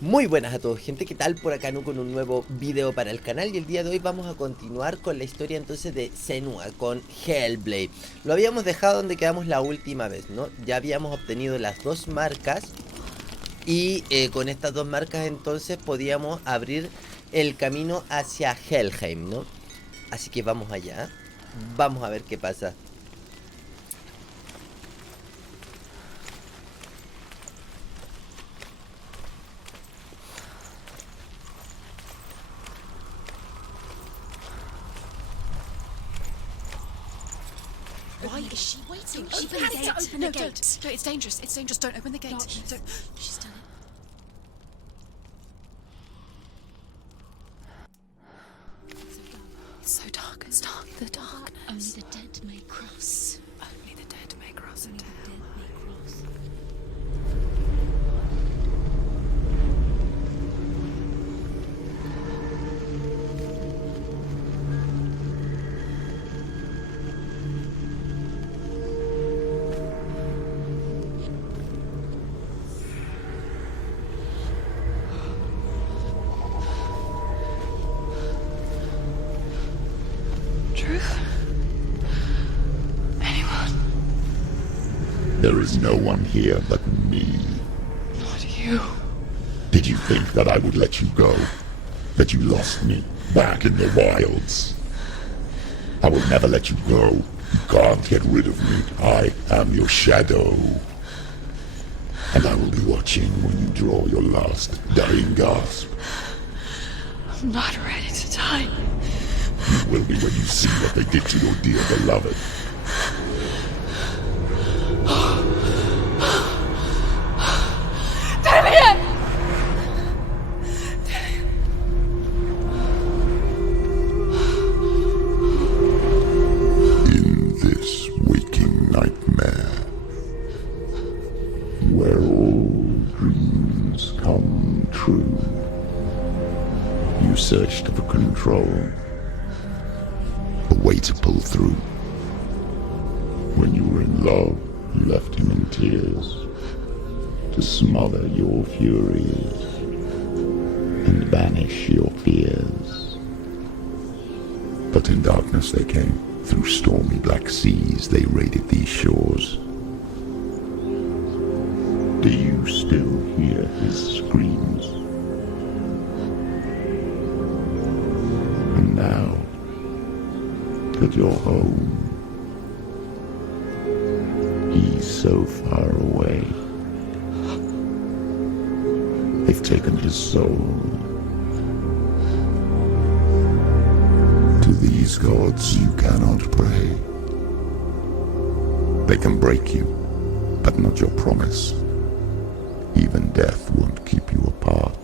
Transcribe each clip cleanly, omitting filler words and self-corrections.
Muy buenas a todos, gente, ¿qué tal? Por acá Nu con un nuevo video para el canal. Y el día de hoy vamos a continuar con la historia entonces de Senua, con Hellblade. Lo habíamos dejado donde quedamos la última vez, ¿no? Ya habíamos obtenido las dos marcas. Y con estas dos marcas entonces podíamos abrir el camino hacia Helheim, ¿no? Así que vamos allá. Vamos a ver qué pasa. Why is she waiting? Open the gate. Open the gate. No, it's dangerous. It's dangerous. Don't open the gate. Don't. She's done it. It's so dark. It's dark. The darkness. Only the dead may cross. Only the dead may cross Only into the hell. dead may cross. Truth? Anyone? There is no one here but me. Not you. Did you think that I would let you go? That you lost me back in the wilds? I will never let you go. You can't get rid of me. I am your shadow. And I will be watching when you draw your last dying gasp. I'm not ready to die. You will be when you see what they did to your dear beloved. Damien! In this waking nightmare, where all dreams come true, you searched for control, a way to pull through. When you were in love, you left him in tears, to smother your furies and banish your fears. But in darkness they came, through stormy black seas they raided these shores. Do you still hear his screams? And now that you're home, he's so far away. They've taken his soul. To these gods you cannot pray. They can break you, but not your promise. Even death won't keep you apart.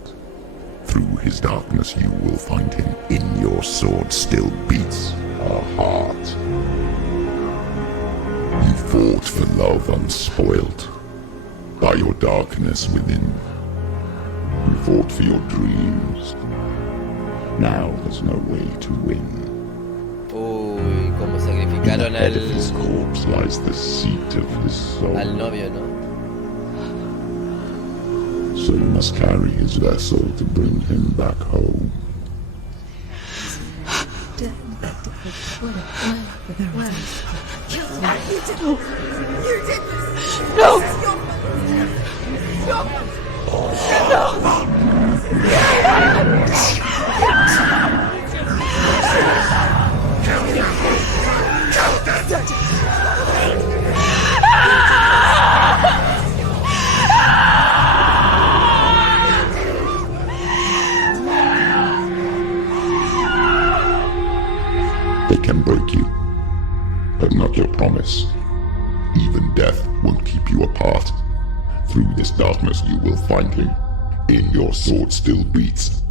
Through his darkness you will find him. In your sword still beats a heart. You fought for love unspoilt by your darkness within. You fought for your dreams. Now there's no way to win. Uy, cómo In the sacrificaron head of his corpse lies the seat of his soul. al novio, ¿no? So you must carry his vessel to bring him back home. They can break you, but not your promise. Even death won't keep you apart. Through this darkness you will find him. In your sword still beats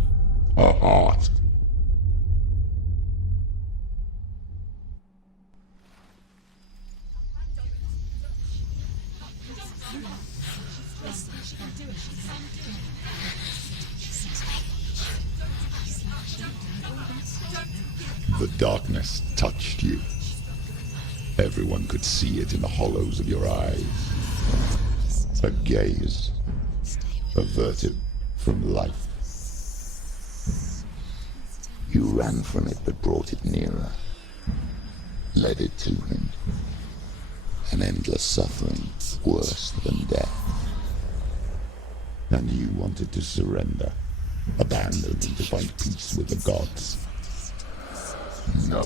a heart. The darkness touched you. Everyone could see it in the hollows of your eyes. A gaze, averted, from life. You ran from it but brought it nearer, led it to him. An endless suffering worse than death. And you wanted to surrender, abandon and to find peace with the gods. No.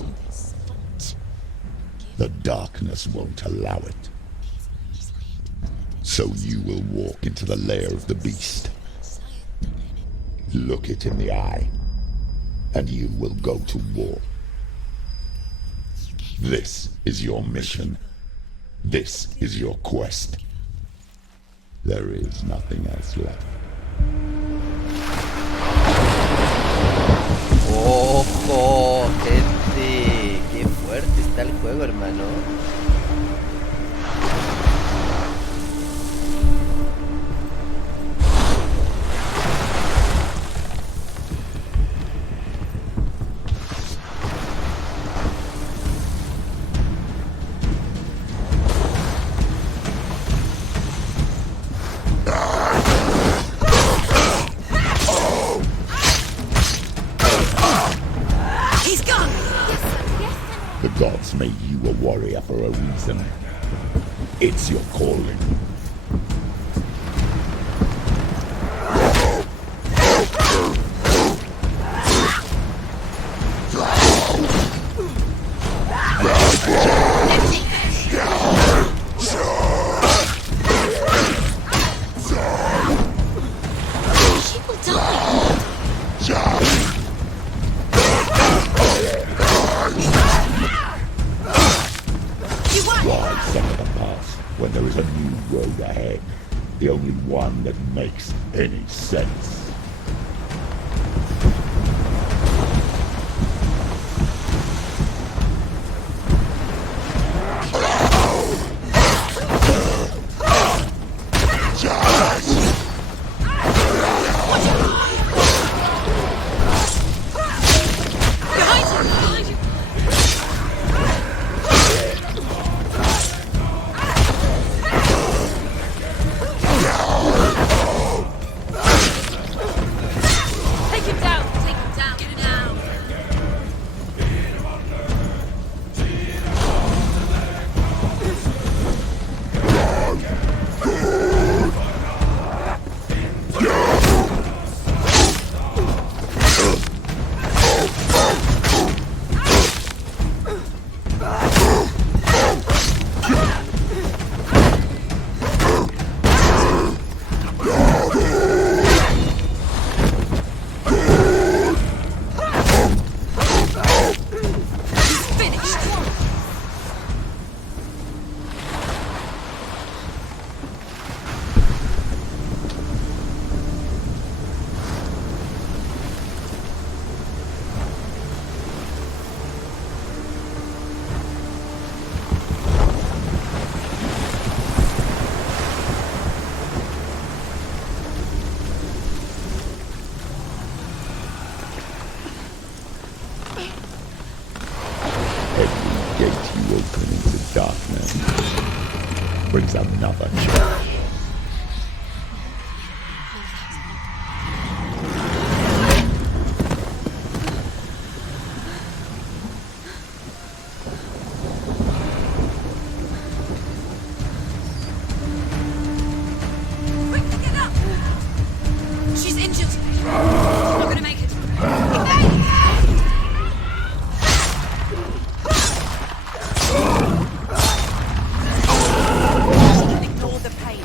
The darkness won't allow it. So you will walk into the lair of the beast. Look it in the eye, and you will go to war. This is your mission. This is your quest. There is nothing else left. ¡Ojo, gente! ¡Qué fuerte está el juego, hermano! The gods made you a warrior for a reason. It's your calling. Why suffer the past when there is a new road ahead? The only one that makes any sense. Every gate you open into darkness brings another change. Quick, get up! She's injured. She's not gonna make it. Ignore the pain.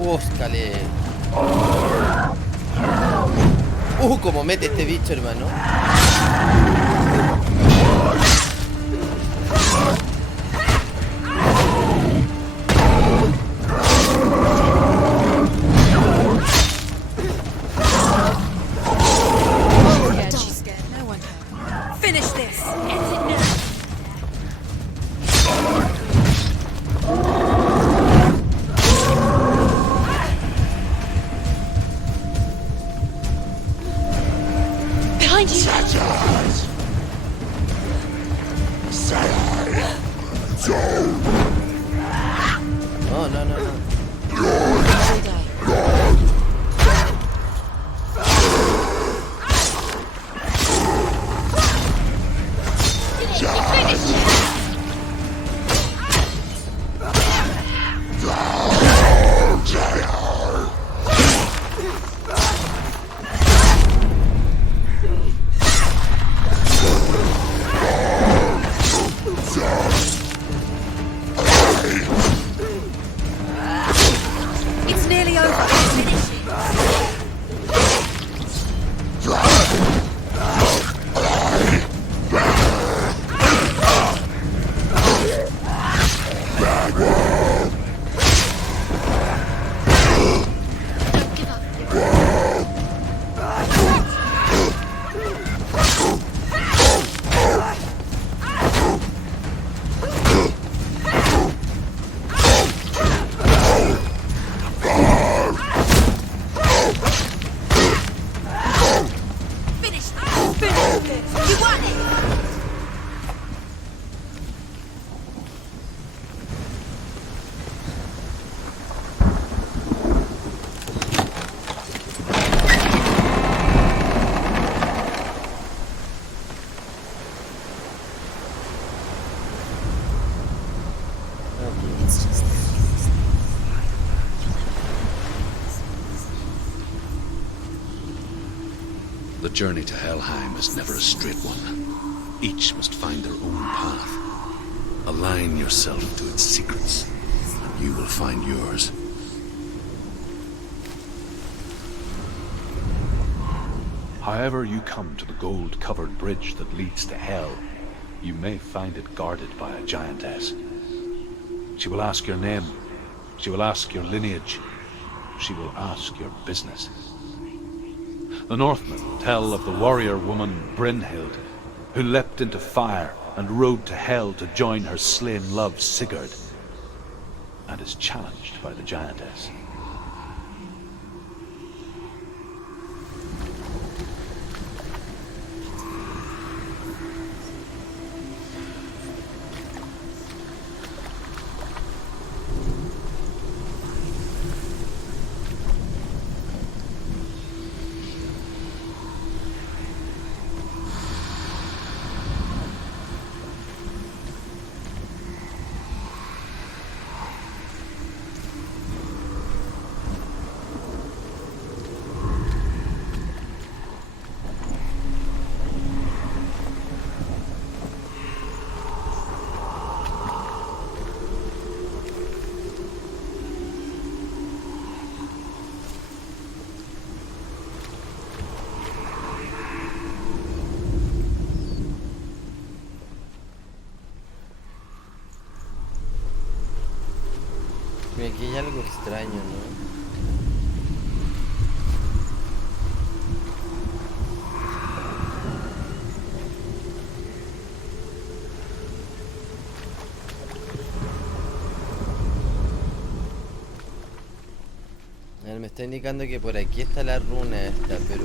¡Óscale! Cómo mete este bicho, hermano. Scared, she's scared. No one can. Finish this. End it now. Behind you! Shut your eyes. Every day. It's nearly over. Don't give up. Finish this. Finish this. You won it. It's just The journey to Helheim is never a straight one. Each must find their own path. Align yourself to its secrets, and you will find yours. However you come to the gold-covered bridge that leads to Hell, you may find it guarded by a giantess. She will ask your name. She will ask your lineage. She will ask your business. The Northmen tell of the warrior woman Brynhild, who leapt into fire and rode to Hell to join her slain love Sigurd, and is challenged by the giantess. Mira, aquí hay algo extraño, ¿no? A ver, me está indicando que por aquí está la runa esta, pero...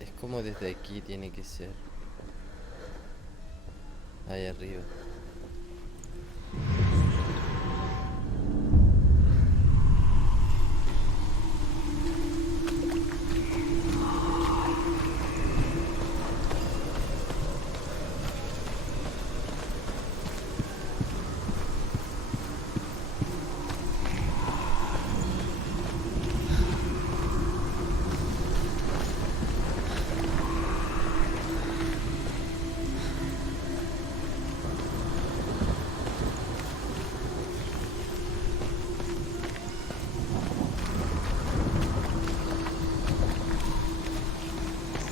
Es como desde aquí tiene que ser. Ahí arriba.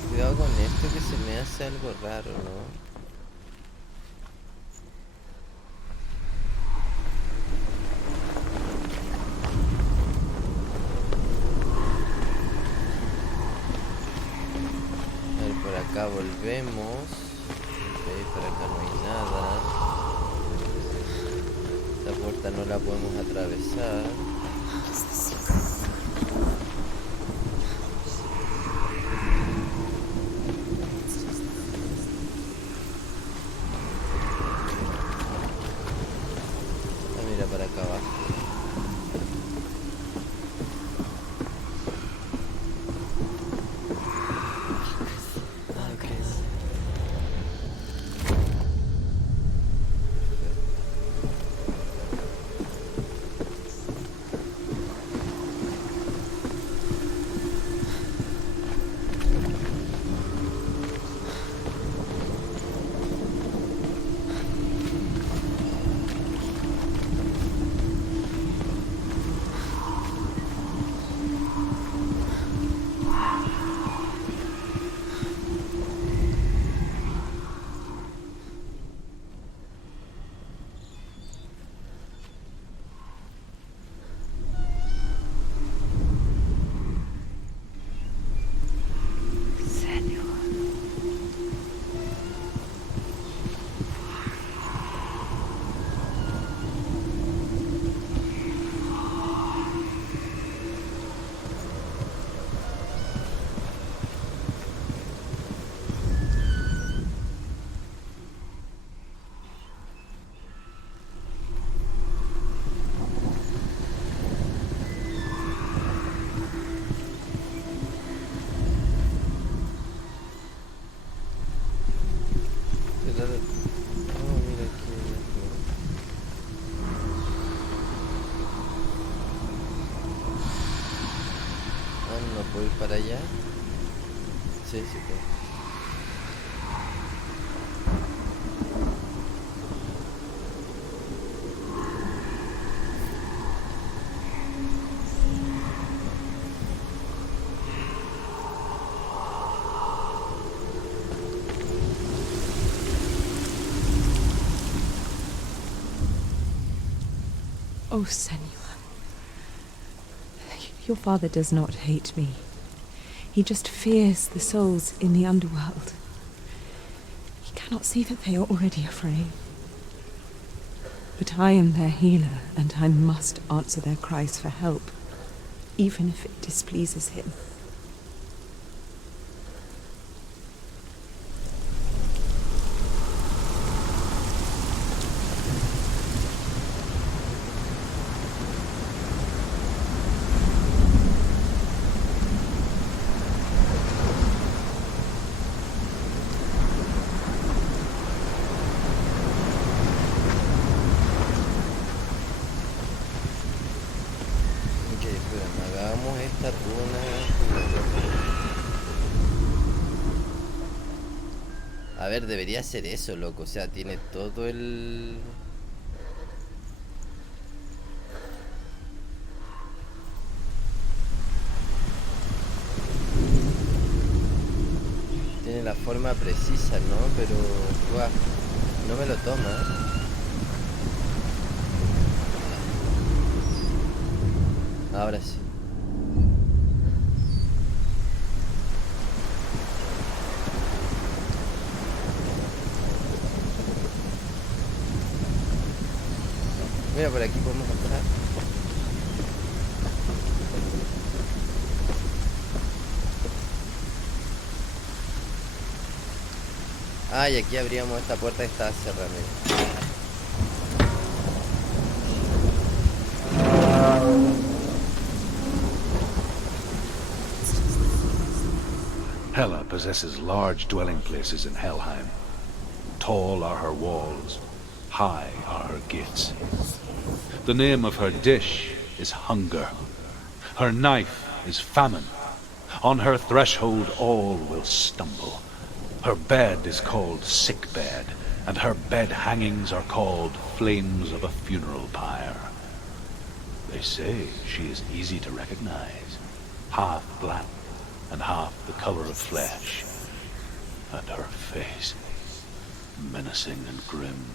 Cuidado con esto que se me hace algo raro, ¿no? acá volvemos. Ok, por acá no hay nada. Esta puerta no la podemos atravesar. Ah, mira, para acá abajo. ¿Puedo ir para allá? Sí, sí puedo. Oh, Senua. Your father does not hate me. He just fears the souls in the underworld. He cannot see that they are already afraid. But I am their healer, and I must answer their cries for help, even if it displeases him. Hagamos esta runa. A ver, debería ser eso, loco. O sea, tiene todo el... Tiene la forma precisa, ¿no? Pero... ¡guau! No me lo toma. Ahora sí. Mira, por aquí podemos entrar. Ah, y aquí abríamos esta puerta que está cerrada. Hela possesses large dwelling places in Helheim. Tall are her walls, high are her gates. The name of her dish is hunger. Her knife is famine. On her threshold all will stumble. Her bed is called sick bed, and her bed hangings are called flames of a funeral pyre. They say she is easy to recognize, half black and half the color of flesh, and her face menacing and grim.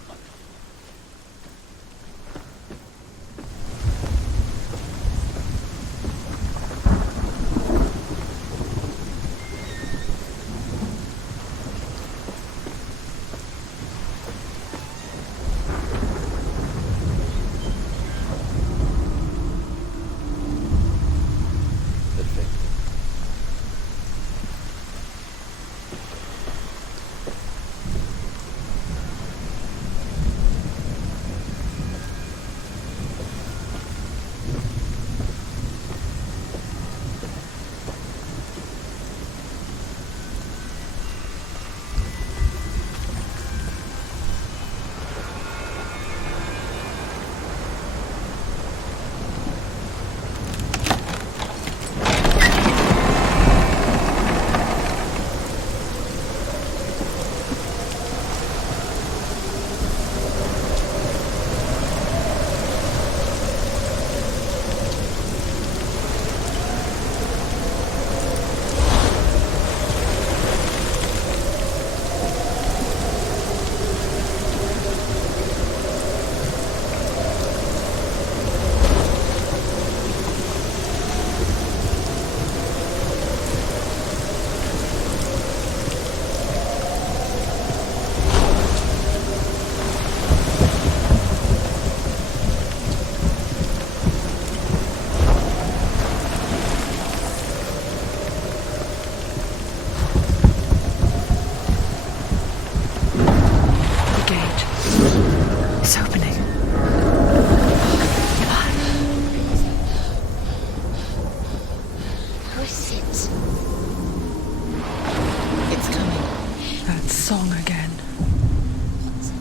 song again.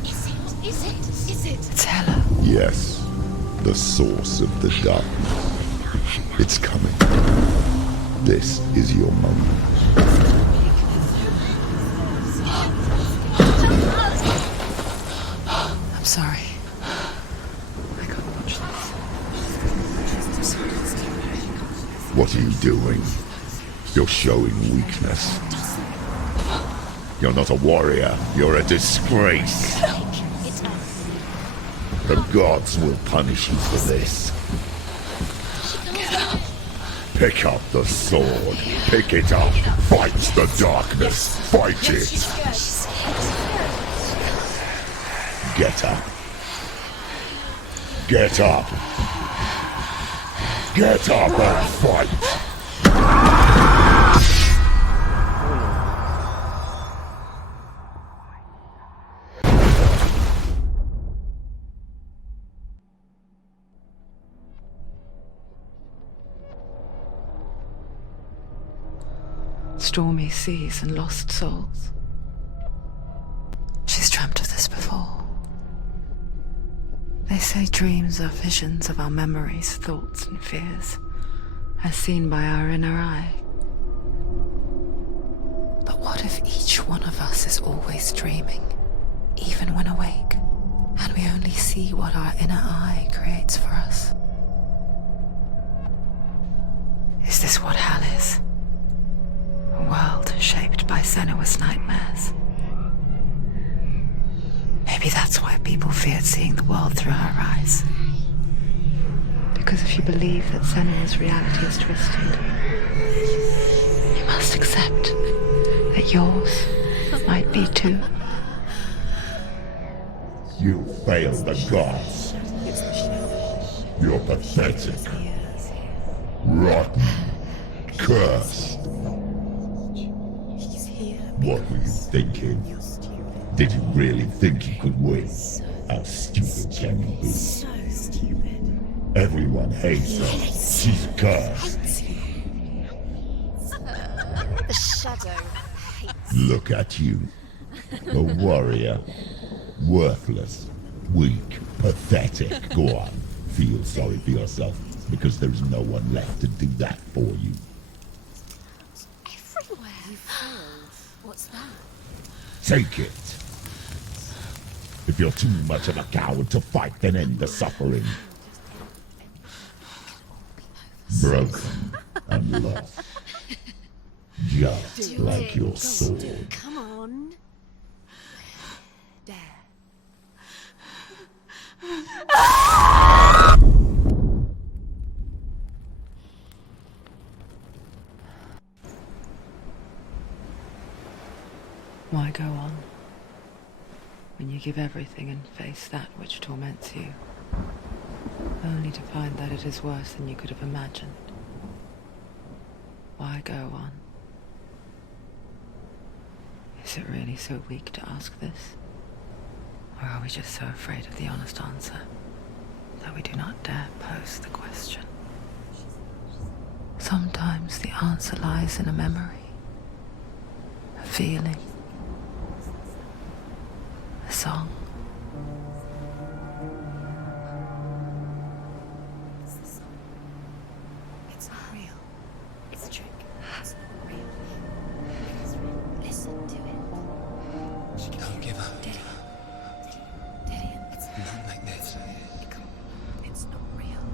Is it? It's Hela. Yes, the source of the darkness. It's coming. This is your moment. I'm sorry. I can't watch this. What are you doing? You're showing weakness. You're not a warrior. You're a disgrace. The gods will punish you for this. Pick up the sword. Pick it up. Fight the darkness. Fight it. Get up. Get up. Get up and fight. Stormy seas and lost souls. She's dreamt of this before. They say dreams are visions of our memories, thoughts and fears, as seen by our inner eye. But what if each one of us is always dreaming, even when awake, and we only see what our inner eye creates for us? Is this what hell is? A world shaped by Senua's nightmares. Maybe that's why people feared seeing the world through her eyes. Because if you believe that Senua's reality is twisted, you must accept that yours might be too. You failed the gods. You're pathetic. Rotten. Cursed. What were you thinking? Did you really think you could win? How stupid can you be? So stupid. Everyone hates her. She's cursed. The shadow hates. Look at you. A warrior. Worthless. Weak. Pathetic. Go on. Feel sorry for yourself, because there's no one left to do that for you. Everywhere. What's that? Take it. If you're too much of a coward to fight, then end the suffering. Broken and lost. Just like your sword. Come on. There. Why go on when you give everything and face that which torments you, only to find that it is worse than you could have imagined? Why go on? Is it really so weak to ask this? Or are we just so afraid of the honest answer that we do not dare pose the question? Sometimes the answer lies in a memory, a feeling, a song. It's not real. It's a trick. It's not real. It's real. Listen to it. Don't give up. Daddy, it's Not like this. It's not real.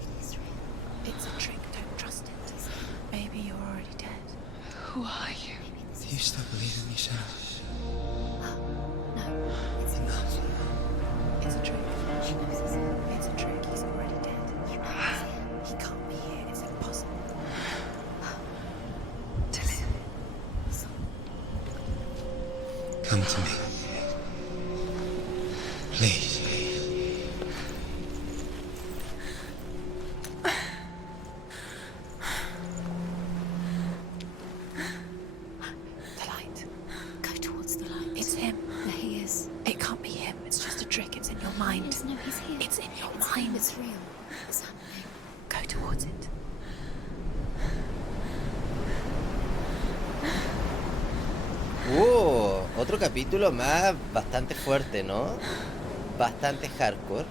It is real. It's a trick. Don't trust it. Maybe you're already dead. Who are you? Do you still believe in yourself? No, it's Enough. It's a trick. She knows it's a trick. He's already dead. He can't be here. It's impossible. Come to me. Please. The light. Go towards the light. It's him. There he is. It can't be him. It's just a trick. It's in your mind. No, he's here. It's in your mind. It's real. It's happening. Go towards it. Oh, Otro capítulo más bastante fuerte, ¿no? Bastante hardcore.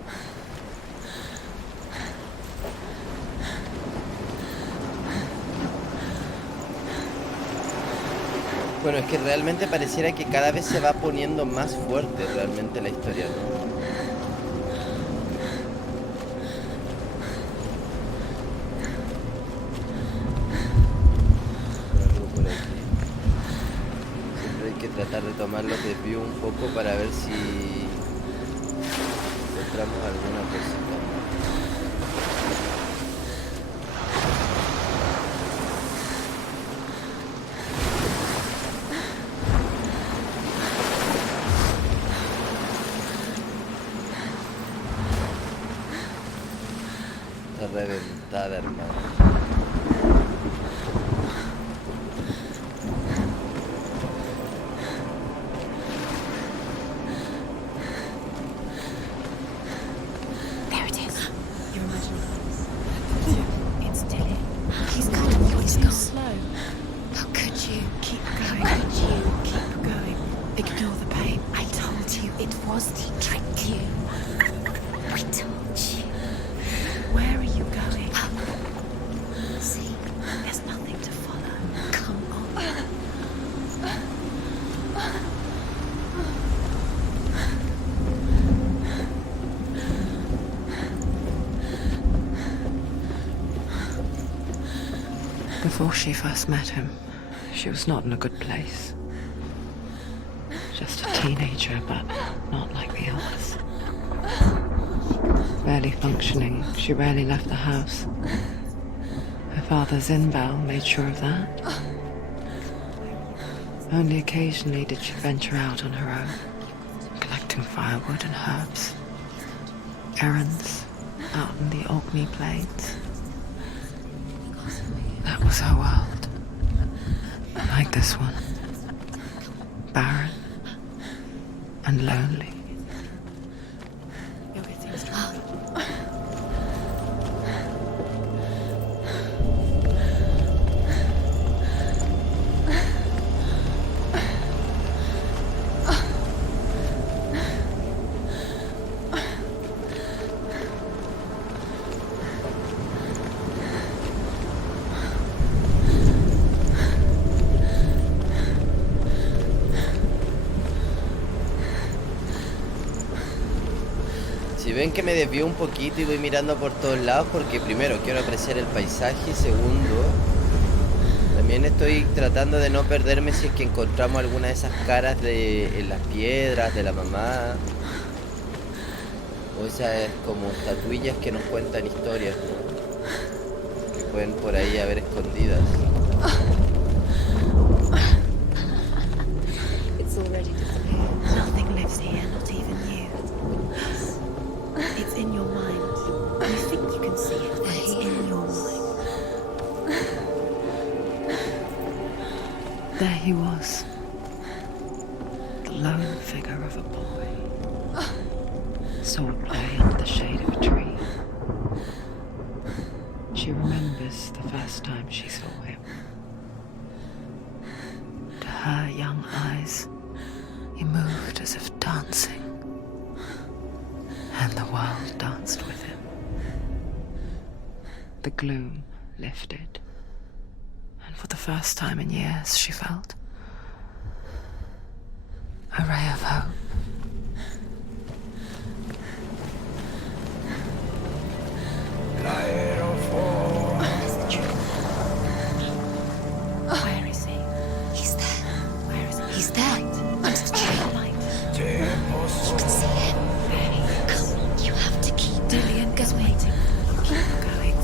Bueno, es que realmente pareciera que cada vez se va poniendo más fuerte realmente la historia, ¿no? Algo por aquí. Siempre hay que tratar de tomar los desvíos un poco para ver si encontramos alguna cosita más. Está reventada, hermano. There it is. You're imagining things. It's Tilly. He's gone. He's gone. Slow. How could you? Keep going. How could you? Keep going. Ignore the pain. I told you it was the trick. You. We told you. Where are you going? Up. See, There's nothing to follow. come on. Before she first met him, she was not in a good place. Just a teenager, but not like the others. Barely functioning, she rarely left the house. Her father Zinbal made sure of that. Only occasionally did she venture out on her own, collecting firewood and herbs. Errands out in the Orkney Plains. That was her world. Like this one. Barren and lonely. You're getting stronger. Si ven que me desvío un poquito y voy mirando por todos lados, porque primero quiero apreciar el paisaje y segundo, también estoy tratando de no perderme si es que encontramos alguna de esas caras en las piedras de la mamá, o esas como estatuillas que nos cuentan historias, ¿no? Que pueden por ahí haber escondidas. It's already disappeared. Nothing lives here, not even you. It's in your mind. You think you can see it, but it's in your mind. There he was. The lone figure of a boy. Swordplay under the shade of a tree. She remembers the first time she saw him. To her young eyes, he moved as if dancing. And the world danced with him. The gloom lifted. And for the first time in years, she felt a ray of hope. Where is he? He's there. Where is he? He's there. Under the tree. Light. You can see him. Come, you have to keep Dillian is waiting. Keep going.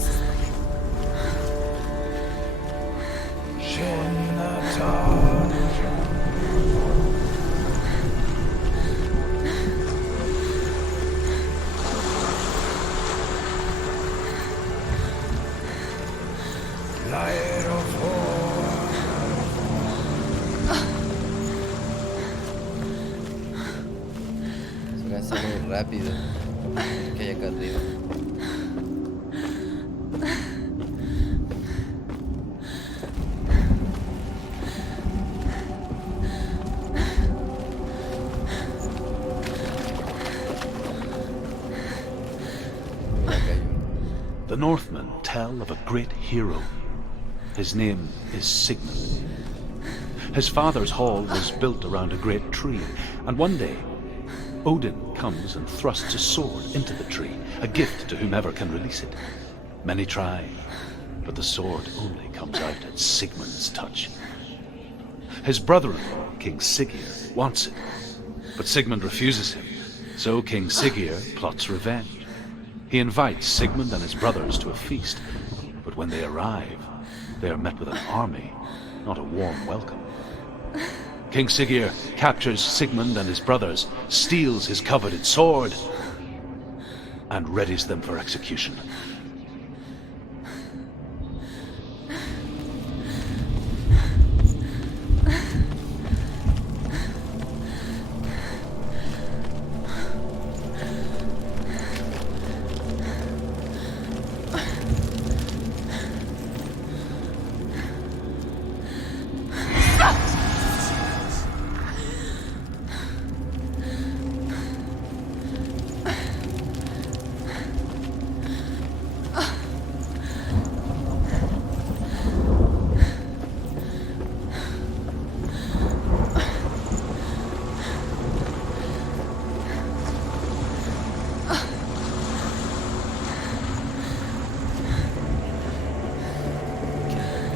Se me hace muy rápido. Que hay acá arriba. The Northmen tell of a great hero. His name is Sigmund. His father's hall was built around a great tree, and one day Odin comes and thrusts a sword into the tree, a gift to whomever can release it. Many try, but the sword only comes out at Sigmund's touch. His brother-in-law, King Siggeir, wants it, but Sigmund refuses him, so King Siggeir plots revenge. He invites Sigmund and his brothers to a feast, but when they arrive, they are met with an army, not a warm welcome. King Siggeir captures Sigmund and his brothers, steals his coveted sword, and readies them for execution.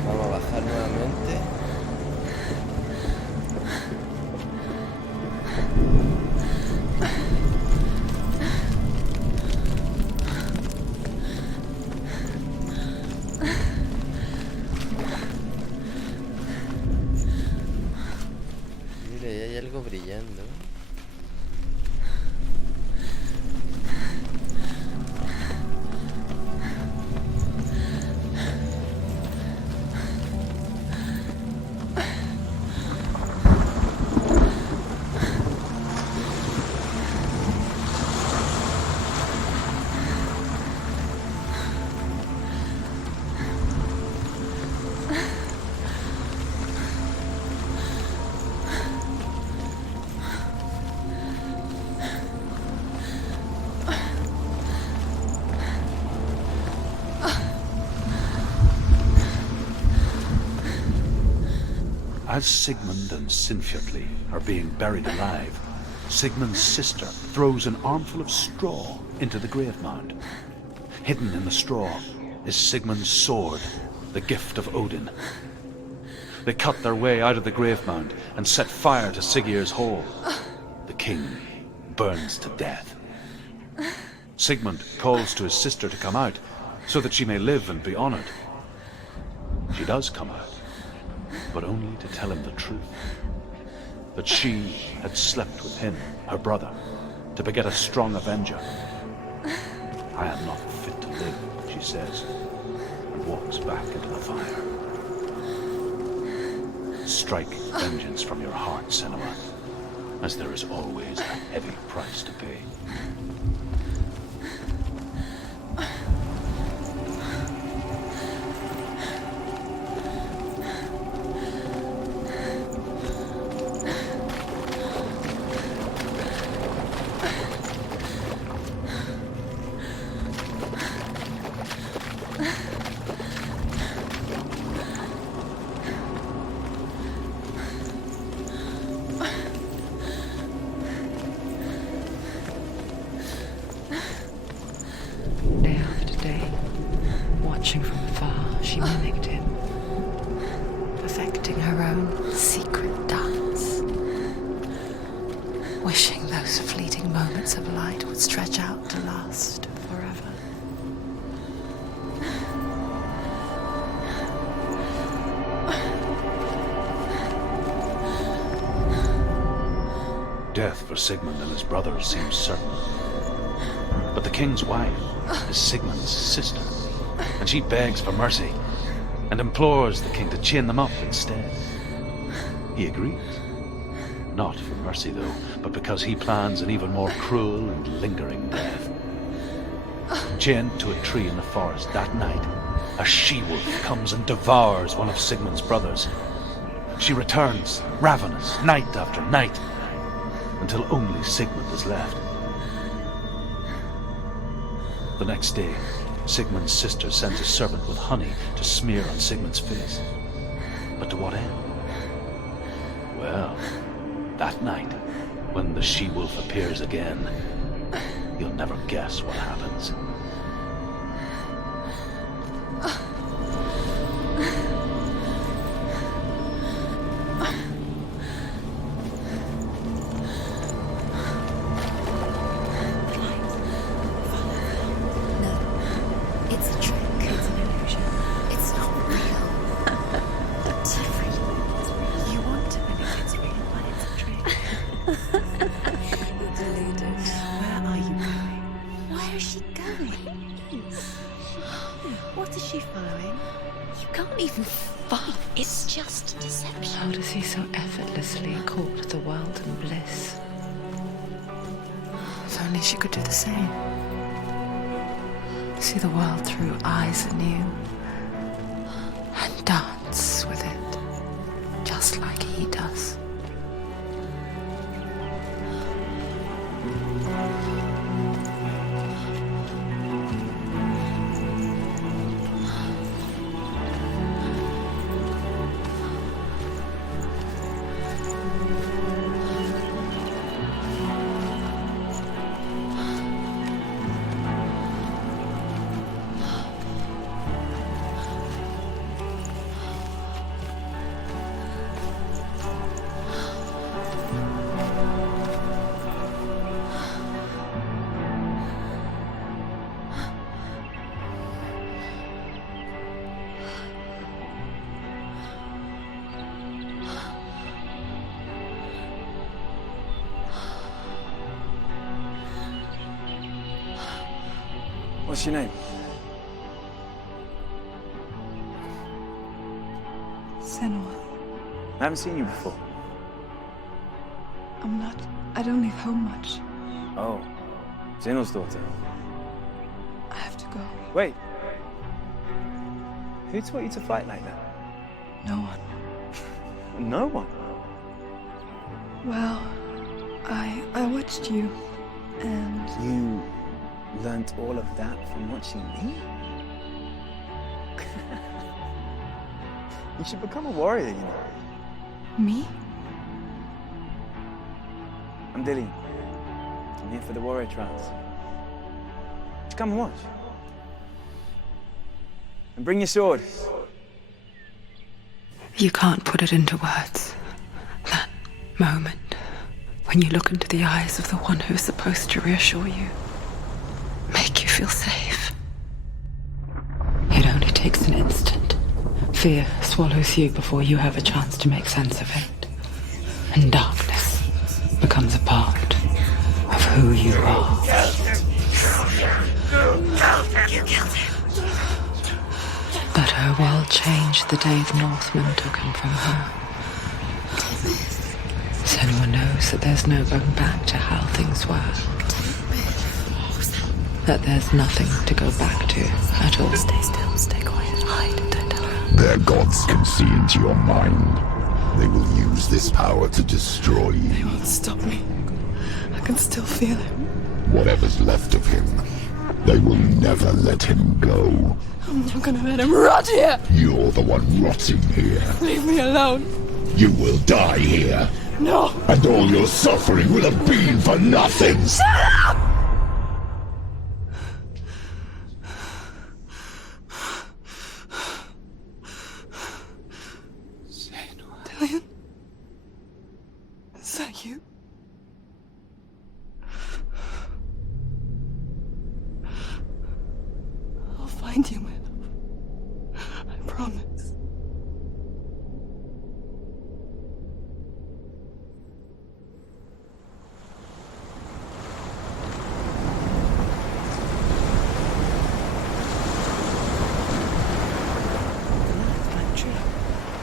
Vamos a bajar nuevamente. Mira, ahí hay algo brillando. As Sigmund and Sinfjotli are being buried alive, Sigmund's sister throws an armful of straw into the grave mound. Hidden in the straw is Sigmund's sword, the gift of Odin. They cut their way out of the grave mound and set fire to Siggeir's hall. The king burns to death. Sigmund calls to his sister to come out so that she may live and be honored. She does come out, but only to tell him the truth. That she had slept with him, her brother, to beget a strong avenger. I am not fit to live, she says, and walks back into the fire. Strike vengeance from your heart, Senua, as there is always a heavy price to pay. Day after day, watching from afar, she mimicked him, perfecting her own secret dance, wishing those fleeting moments of light would stretch out to last forever. Death for Sigmund and his brothers seems certain. But the king's wife is Sigmund's sister, and she begs for mercy and implores the king to chain them up instead. He agrees. Not for mercy, though, but because he plans an even more cruel and lingering death. Chained to a tree in the forest that night, a she-wolf comes and devours one of Sigmund's brothers. She returns, ravenous, night after night, until only Sigmund is left. The next day, Sigmund's sister sent a servant with honey to smear on Sigmund's face. But to what end? Well, that night, when the she-wolf appears again, you'll never guess what happens. It's a trick. It's an illusion. It's not real. You want to believe it's real, but it's a trick. You're deluded. Where are you going? Where is she going? What is she following? You can't even follow. It's just a deception. How does he so effortlessly court the world and bliss? If only she could do the same. See the world through eyes anew and dance with it, just like he does. What's your name? Senua. I haven't seen you before. I don't leave home much. Oh, Zenua's daughter. I have to go. Wait. Who taught you to fight like that? No one. No one? Well, I watched you, and You learnt all of that from watching me? You should become a warrior, you know. me? I'm Dillian. I'm here for the warrior trials. Just come and watch. And bring your sword. You can't put it into words. That moment when you look into the eyes of the one who is supposed to reassure you, make you feel safe. It only takes an instant. Fear swallows you before you have a chance to make sense of it. And darkness becomes a part of who you are. You killed him. But her world changed the day the Northmen took him from her. Senua knows that there's no going back to how things were. That there's nothing to go back to at all. Stay still, stay quiet, hide, don't tell her. Their gods can see into your mind. They will use this power to destroy They you. won't stop me. I can still feel him. Whatever's left of him, they will never let him go. I'm not gonna let him rot here. You're the one rotting here. Leave me alone. You will die here. No. And all your suffering will have been for nothing. Shut up! Dillian? Is that you? I'll find you, my love. I promise.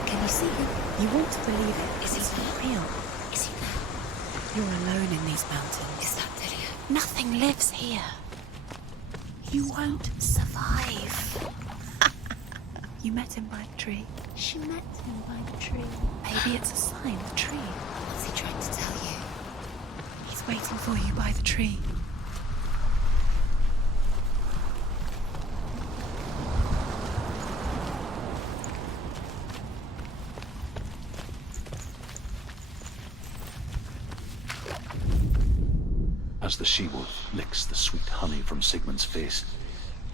Can you see him? You want to believe it. Is he real? Is he there? You're alone in these mountains. Is that Dillian? Nothing lives here. You won't survive. You met him by the tree. She met him by the tree. Maybe it's a sign, the tree. What's he trying to tell you? He's waiting for you by the tree. As the she-wolf licks the sweet honey from Sigmund's face,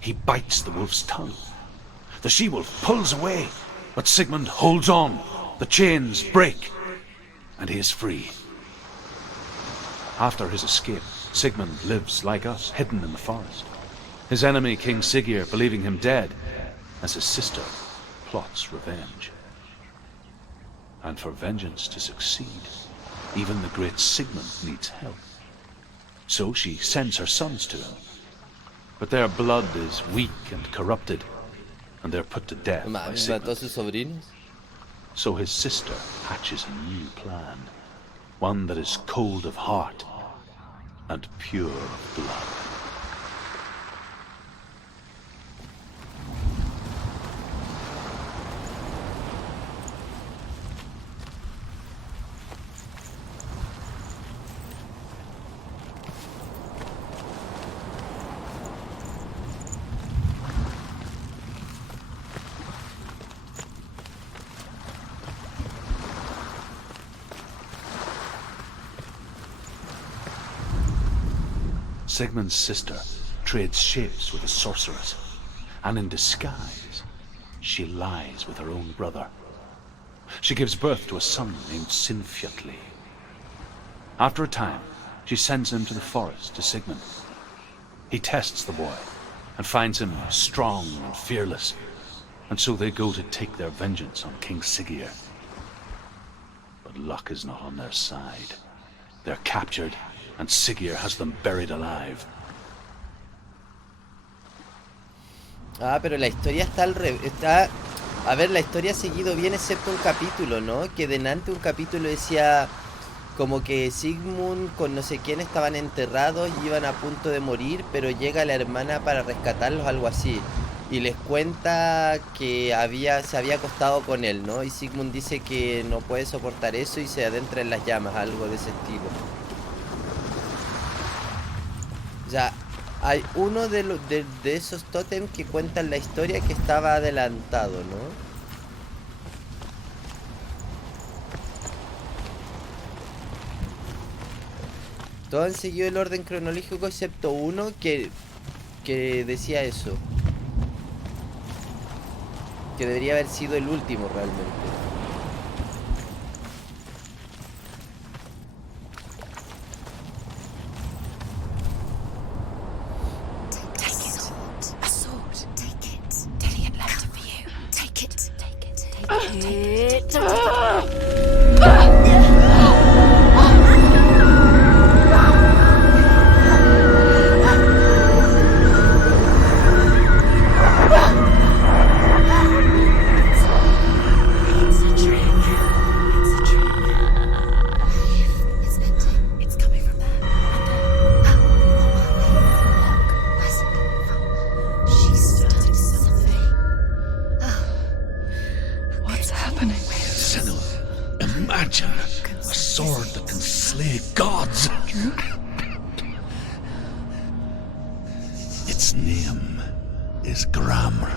he bites the wolf's tongue. The she-wolf pulls away, but Sigmund holds on. The chains break, and he is free. After his escape, Sigmund lives like us, hidden in the forest. His enemy, King Siggeir, believing him dead, as his sister plots revenge. And for vengeance to succeed, even the great Sigmund needs help. So she sends her sons to him. But their blood is weak and corrupted, and they're put to death by Sigmund. So his sister hatches a new plan, one that is cold of heart and pure of blood. Sigmund's sister trades shapes with a sorceress, and in disguise, she lies with her own brother. She gives birth to a son named Sinfjotli. After a time, she sends him to the forest to Sigmund. He tests the boy and finds him strong and fearless, and so they go to take their vengeance on King Siggeir. But luck is not on their side. They're captured, and Siggeir has them buried alive. Ah, pero la historia está al revés. A ver, la historia ha seguido bien excepto un capítulo, ¿no? Que delante un capítulo decía como que Sigmund con no sé quién estaban enterrados y iban a punto de morir, pero llega la hermana para rescatarlos, algo así. Y les cuenta que se había acostado con él, ¿no? Y Sigmund dice que no puede soportar eso y se adentra en las llamas, algo de ese estilo. O sea, hay uno de esos tótems que cuentan la historia que estaba adelantado, ¿no? Todos han seguido el orden cronológico excepto uno que decía eso. Que debería haber sido el último realmente. Its name is Gramr.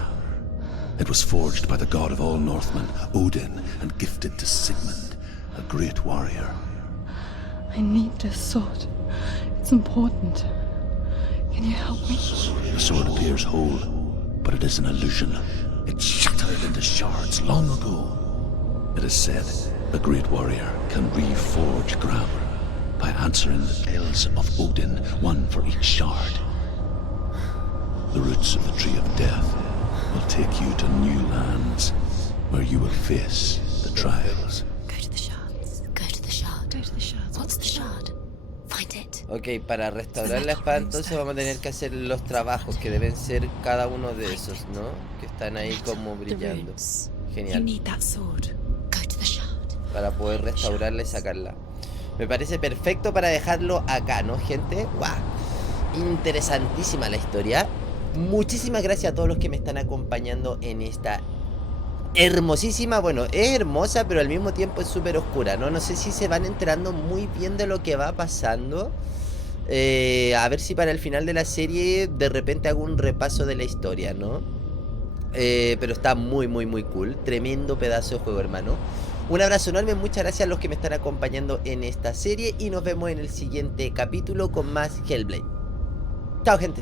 It was forged by the god of all Northmen, Odin, and gifted to Sigmund, a great warrior. I need this sword. It's important. Can you help me? The sword appears whole, but it is an illusion. It shattered into shards long ago. It is said a great warrior can reforge Gramr by answering the bells of Odin, one for each shard. The roots of the Tree of Death will take you to new lands, where you will face the trials. Go to the shards. Go to the shard. Go to the shards. What's the shard? Find it. Ok, para restaurar la espada entonces vamos a tener que hacer los trabajos que deben ser cada uno de esos, ¿no? Que están ahí como brillando. You Genial. need that sword. Go to the shard. Para poder restaurarla y sacarla. Me parece perfecto para dejarlo acá, ¿no, gente? ¡Guau! Interesantísima la historia. Muchísimas gracias a todos los que me están acompañando en esta hermosísima, bueno, es hermosa, pero al mismo tiempo es súper oscura, ¿no? No sé si se van enterando muy bien de lo que va pasando. A ver si para el final de la serie de repente hago un repaso de la historia, ¿no? Pero está muy, muy, muy cool. Tremendo pedazo de juego, hermano. Un abrazo enorme, muchas gracias a los que me están acompañando en esta serie y nos vemos en el siguiente capítulo con más Hellblade. Chao, gente.